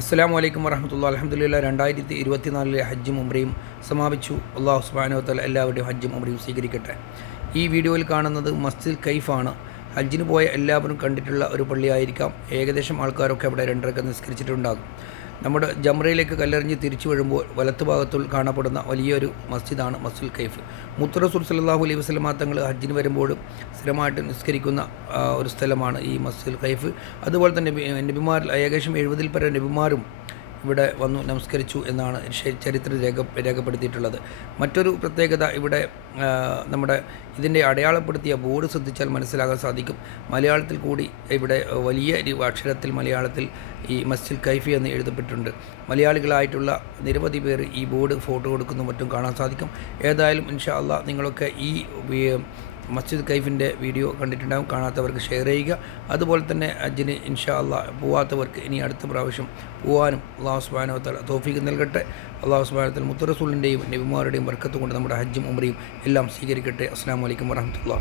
അസ്സാം വലൈക്കും വറഹമത്തുള്ള അലഹമുല്ല രണ്ടായിരത്തി ഇരുപത്തിനാലിലെ ഹജ്ജും ഉമ്രയും സമാപിച്ചു. അള്ളാഹു സുബാനോത്തൽ എല്ലാവരുടെയും ഹജ്ജും ഉമ്രയും സ്വീകരിക്കട്ടെ. ഈ വീഡിയോയിൽ കാണുന്നത് മസ്ജിദ് കൈഫാണ്. ഹജ്ജിന് പോയ എല്ലാവരും കണ്ടിട്ടുള്ള ഒരു പള്ളിയായിരിക്കാം. ഏകദേശം ആൾക്കാരൊക്കെ അവിടെ രണ്ടരക്ക് നിസ്കരിച്ചിട്ടുണ്ടാകും. നമ്മുടെ ജംറയിലേക്ക് കല്ലെറിഞ്ഞ് തിരിച്ചു വരുമ്പോൾ വലത്ത് ഭാഗത്തുൾ കാണപ്പെടുന്ന വലിയൊരു മസ്ജിദാണ് മസ്ജിദ് കൈഫ്. മുത്തറസുൽ സല്ലാഹു അലൈഹി വസ്ലമാ തങ്ങൾ ഹജ്ജിന് വരുമ്പോഴും സ്ഥിരമായിട്ട് നിസ്കരിക്കുന്ന ഒരു സ്ഥലമാണ് ഈ മസ്ജിദ് കൈഫ്. അതുപോലെ തന്നെ നബി- നബിമാരിൽ ഏകദേശം എഴുപതിൽ പരം നബിമാരും ഇവിടെ വന്നു നമസ്കരിച്ചു എന്നാണ് ചരിത്രം രേഖ രേഖപ്പെടുത്തിയിട്ടുള്ളത്. മറ്റൊരു പ്രത്യേകത ഇവിടെ നമ്മുടെ ഇതിന്റെ അടയാളപ്പെടുത്തിയ ബോർഡ് ശ്രദ്ധിച്ചാൽ മനസ്സിലാകാൻ സാധിക്കും. മലയാളത്തിൽ കൂടി ഇവിടെ വലിയ അക്ഷരത്തിൽ മലയാളത്തിൽ ഈ മസ്ജിദ് കൈഫി എന്ന് എഴുതപ്പെട്ടിട്ടുണ്ട്. മലയാളികളായിട്ടുള്ള നിരവധി പേർ ഈ ബോർഡ് ഫോട്ടോ കൊടുക്കുന്നു മറ്റും കാണാൻ സാധിക്കും. ഏതായാലും ഇൻഷാ അള്ളാഹ് നിങ്ങളൊക്കെ ഈ മസ്ജിദ് കൈഫിന്റെ വീഡിയോ കണ്ടിട്ടുണ്ടാകും കാണാത്തവർക്ക് ഷെയർ ചെയ്യുക. അതുപോലെ തന്നെ അജിന് ഇൻഷാ അള്ളാ പോവാത്തവർക്ക് ഇനി അടുത്ത പ്രാവശ്യം പോവാനും അള്ളാഹു സുബാനവത്തല തോഫിക്ക് നൽകട്ടെ. അള്ളാഹു സുബാനത്തൽ മുത്തറസൂലിന്റെയും നബിമാരുടെയും വർക്കത്ത് കൊണ്ട് നമ്മുടെ ഹജ്ജും ഉമറിയും എല്ലാം സ്വീകരിക്കട്ടെ. അസ്സാം വലൈക്കും വരഹമത്തുള്ള